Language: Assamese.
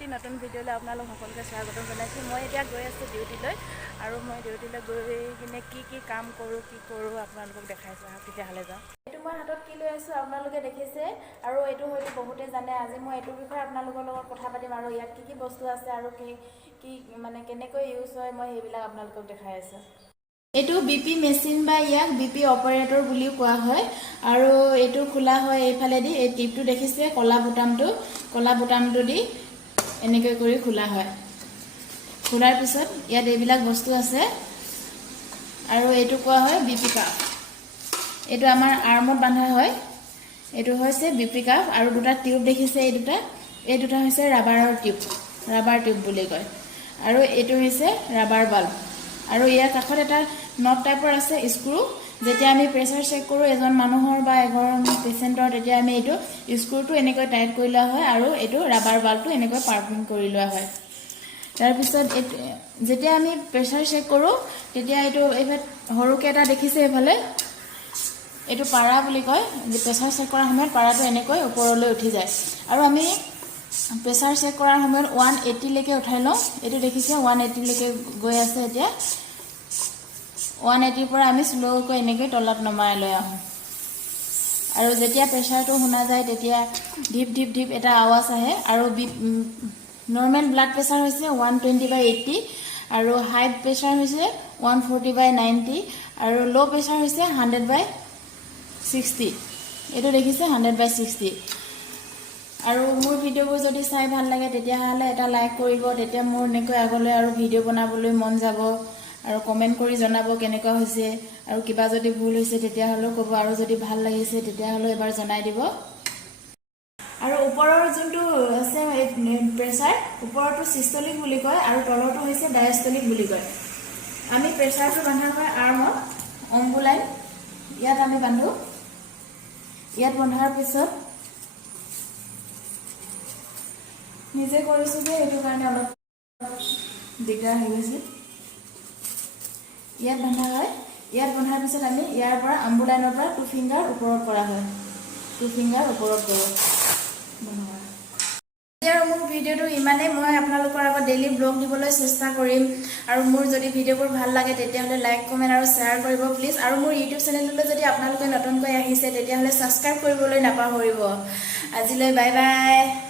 এটি নতুন ভিডিঅ'লৈ আপোনালোক সকলোকে স্বাগতম জনাইছোঁ। মই এতিয়া গৈ আছোঁ ডিউটিলৈ আৰু মই ডিউটিলৈ গৈ কিনে কি কাম কৰোঁ আপোনালোকক দেখাইছোঁ। আহক তেতিয়াহ'লে যাওঁ। এইটো মই হাতত কি লৈ আছোঁ আপোনালোকে দেখিছে আৰু এইটো হয়তো বহুতে জানে। আজি মই এইটোৰ বিষয়ে আপোনালোকৰ লগত কথা পাতিম আৰু ইয়াত কি বস্তু আছে আৰু কি মানে কেনেকৈ ইউজ হয় মই সেইবিলাক আপোনালোকক দেখাই আছোঁ। এইটো B.P মেচিন বা ইয়াক B.P অপাৰেটৰ বুলিও কোৱা হয় আৰু এইটো খোলা হয় এইফালেদি। এই টিপটো দেখিছে কলা বুটামটো দি এনেকৈ কৰি খোলা হয়। খোলাৰ পিছত ইয়াত এইবিলাক বস্তু আছে আৰু এইটো কোৱা হয় B.P কাপ। এইটো আমাৰ আৰ্মত বান্ধা হয়। এইটো হৈছে B.P কাপ আৰু দুটা টিউব দেখিছে। এই দুটা হৈছে ৰাবাৰ টিউব বুলি কয় আৰু এইটো হৈছে ৰাবাৰ বাল্ব আৰু ইয়াৰ কাষত এটা নট টাইপৰ আছে স্ক্ৰু। যেতিয়া আমি প্ৰেছাৰ চেক কৰোঁ এজন মানুহৰ বা এজন পেচেণ্টৰ, তেতিয়া আমি এইটো স্ক্ৰুটো এনেকৈ টাইট কৰি লোৱা হয় আৰু এইটো ৰাবাৰ বাল্বটো এনেকৈ পাৰ্কিং কৰি লোৱা হয়। তাৰপিছত যেতিয়া আমি প্ৰেছাৰ চেক কৰোঁ তেতিয়া এইটো এইফালে সৰুকৈ এটা দেখিছে এইফালে, এইটো পাৰা বুলি কয়। প্ৰেছাৰ চেক কৰাৰ সময়ত পাৰাটো এনেকৈ ওপৰলৈ উঠি যায় আৰু আমি প্ৰেছাৰ চেক কৰাৰ সময়ত 180লৈকে উঠাই লওঁ। এইটো দেখিছে 180লৈকে গৈ আছে। এতিয়া 180ৰ পৰা আমি শ্ল'কৈ এনেকৈ তলত নমাই লৈ আহোঁ আৰু যেতিয়া প্ৰেছাৰটো শুনা যায় তেতিয়া ধিপ ধিপ ধিপ এটা আৱাজ আহে আৰু নৰ্মেল ব্লাড প্ৰেছাৰ হৈছে 120/80 আৰু হাই প্ৰেছাৰ হৈছে 140/90 আৰু ল' প্ৰেছাৰ হৈছে 100/60। এইটো দেখিছে 100/60। আৰু মোৰ ভিডিঅ'বোৰ যদি চাই ভাল লাগে তেতিয়াহ'লে এটা লাইক কৰিব। তেতিয়া মোৰ এনেকৈ আগলৈ আৰু ভিডিঅ' বনাবলৈ মন যাব আৰু কমেণ্ট কৰি জনাব কেনেকুৱা হৈছে আৰু কিবা যদি ভুল হৈছে তেতিয়াহ'লেও ক'ব আৰু যদি ভাল লাগিছে তেতিয়াহ'লেও এবাৰ জনাই দিব। আৰু ওপৰৰ যোনটো আছে প্ৰেছাৰ, ওপৰটো চিষ্টলিক বুলি কয় আৰু তলৰটো হৈছে ডায়েষ্টলিক বুলি কয়। আমি প্ৰেছাৰটো বান্ধা হয় আৰ্মত, অম্বুলাইন ইয়াত আমি বান্ধো। ইয়াত বন্ধাৰ পিছত নিজে কৰিছোঁ যে সেইটো কাৰণে অলপ দিগদাৰ হৈ গৈছে। ইয়াত বন্ধা হয়। ইয়াত বন্ধাৰ পিছত আমি ইয়াৰ পৰা আম্বুলাইনৰ পৰা 2 ফিংগাৰ ওপৰত কৰা হয়। 2 ফিংগাৰ ওপৰত কৰোঁ। আৰু মোৰ ভিডিঅ'টো ইমানেই। মই আপোনালোকৰ আগত ডেইলি ব্লগ দিবলৈ চেষ্টা কৰিম আৰু মোৰ যদি ভিডিঅ'বোৰ ভাল লাগে তেতিয়াহ'লে লাইক কমেণ্ট আৰু শ্বেয়াৰ কৰিব প্লিজ। আৰু মোৰ ইউটিউব চেনেললৈ যদি আপোনালোকে নতুনকৈ আহিছে তেতিয়াহ'লে ছাবস্ক্ৰাইব কৰিবলৈ নাপাহৰিব। আজিলৈ বাই বাই।